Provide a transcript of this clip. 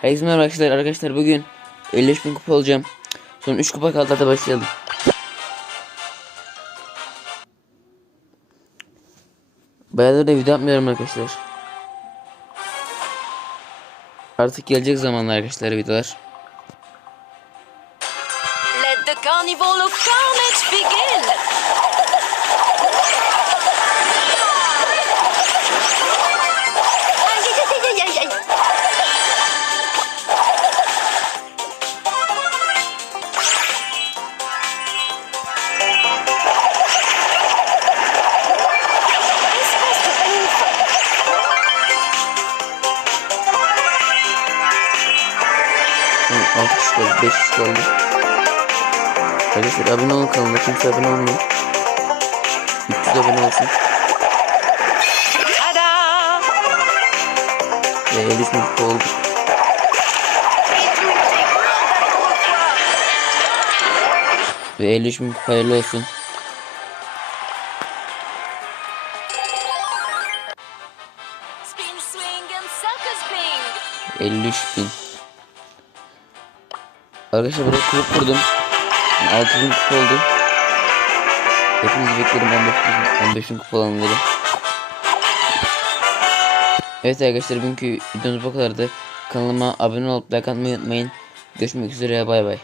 Herkese merhaba arkadaşlar. Arkadaşlar bugün 53 bin kupa olacağım. Son 3 kupa kaldı hadi başlayalım. Bayağıdır da video yapmıyorum arkadaşlar. Artık gelecek zamanlar arkadaşlar videolar. Let the carnival of carnage begin! Hı, 6 kişi kaldı 5 kişi kaldı. Arkadaşlar abone olun kanalına kimse abone olmuyor. 300 abone olsun. Ve 53 bin kupa olduk. Ve 53 bin kupa hayırlı olsun. Spin! 53 bin. Arkadaşlar burada kulüp kurdum. 6 bin kupa oldu. Hepinizi beklerim 15 bin, 15 bin kupa olanları. Evet arkadaşlar bugünkü videomuz bu kadardı. Kanalıma abone olup like atmayı unutmayın. Görüşmek üzere bay bay.